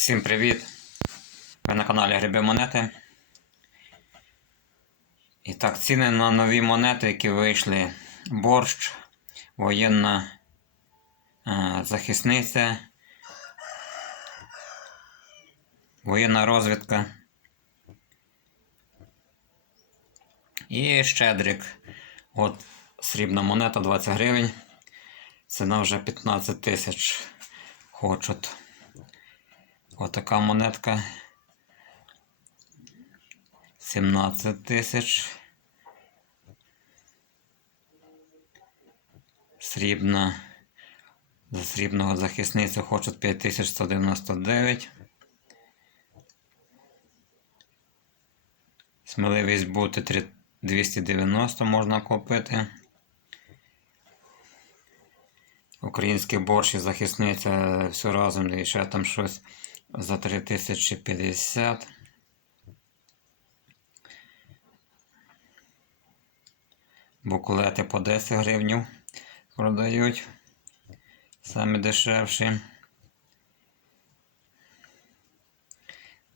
Всім привіт! Ви на каналі Гриби Монети. І так, ціни на нові монети, які вийшли. Борщ, воєнна е, захисниця, воєнна розвідка. І щедрик. От срібна монета 20 гривень. Ціна вже 15 тисяч хочуть. Отака монетка. 17 тисяч. Срібна. За срібного захисницю хочуть 5199. Сміливість бути 290 можна купити. Український борщ і захисниця все разом і ще там щось за 3050. Буклети по 10 гривнів продають. Самі дешевші.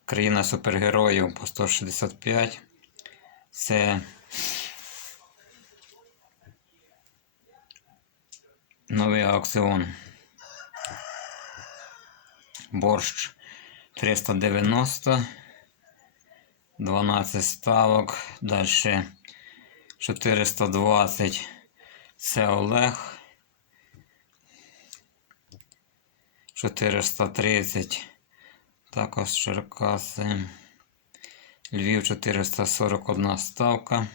Країна супергероїв по 165. Це новий аукціон. Борщ 390. 12 ставок. Далі 420. Це Олег. 430. Також Черкаси. Львів 441 ставка.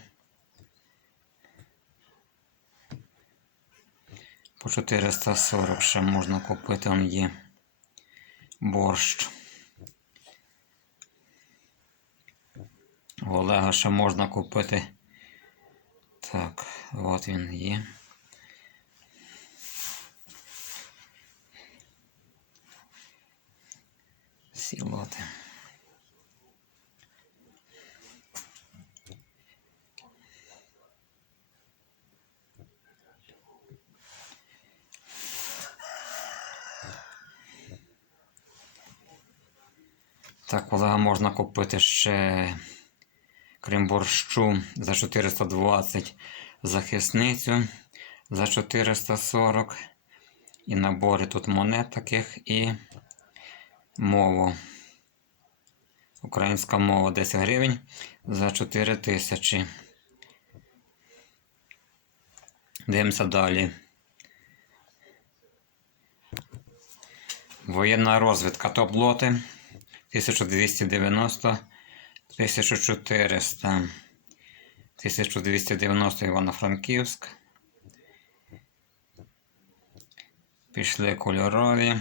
По 440 ще можна купити, он є борщ. У Олега ще можна купити. Так, от він є. Сілоти. Так, Олега можна купити ще, крім борщу, за 420 захисницю, за 440. І набори тут монет таких і мову. Українська мова 10 гривень за 4 тисячі. Дивимося далі. Воєнна розвідка топ-лоти. 1290, 1400, 1290 Івано-Франківськ. Пішли кольорові.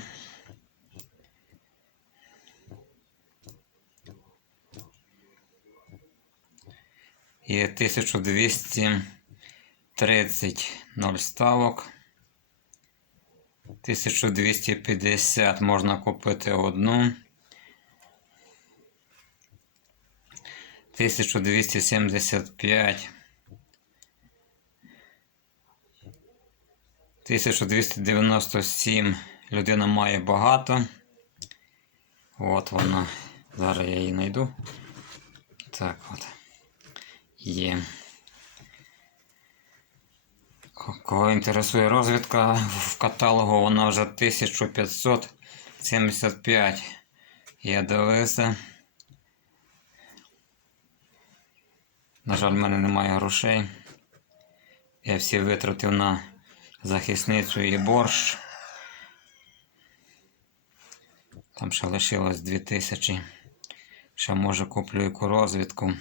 Є 1230 0 ставок. 1250 можна купити одну. 1275. 1297 людина має багато. От вона. Зараз я її знайду. Так от. Є. Кого інтересує розвідка в каталогу, вона вже 1575. Я дивився. На жаль, в мене немає грошей. Я всі витратив на захисницю і борщ. Там ще лишилось 2000. Ще може куплю яку розвідку.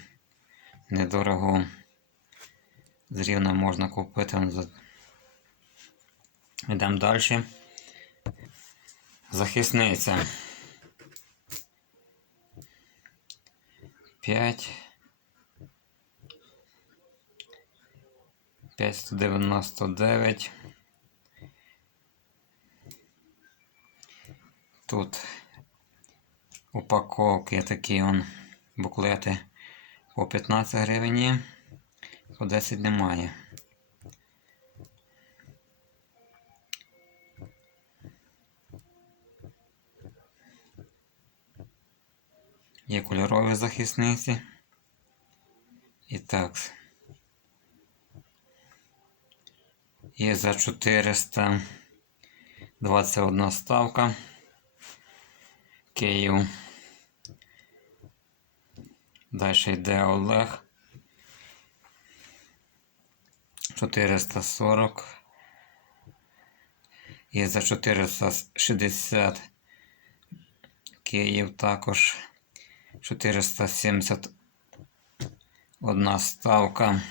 Недорого. З рівна можна купити. Йдемо далі. Захисниця. 5. 599. Тут упаковки такі он буклети по 15 гривень, по 10 немає. Є кольорові захисниці. І так. Є за 421 ставка. Київ. Далі йде Олег. 440. Є за 460. Київ також. 471 ставка.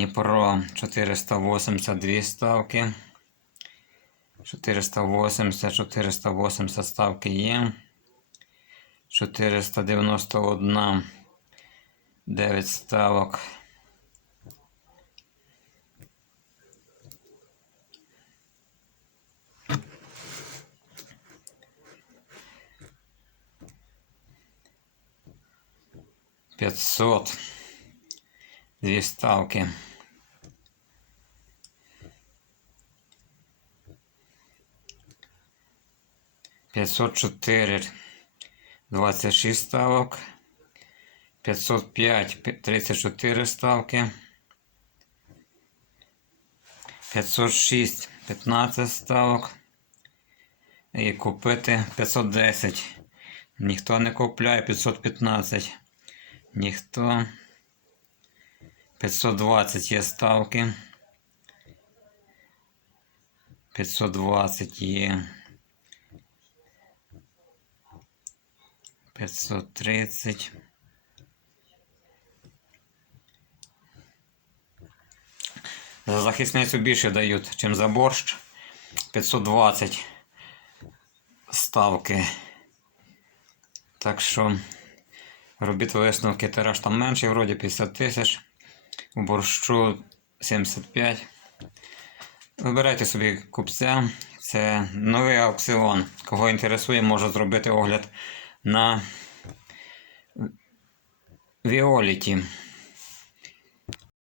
Дніпро 482 ставки. 480, 480 ставки є. 491 9 ставок. Пятьсот. Дві ставки. П'ятсот чотири. Двадцять шість ставок. 505 34 ставки. 506 15 ставок. І купити 510. Ніхто не купляє 515. Ніхто. 520 є ставки. 520 є. 530. За захисницю більше дають, чим за борщ. 520 ставки. Так що робіть висновки, тираж там менший, вроді 50 тисяч. У борщу 75. Вибирайте собі купця. Це новий аукціон. Кого інтересує, можу зробити огляд на Віоліті.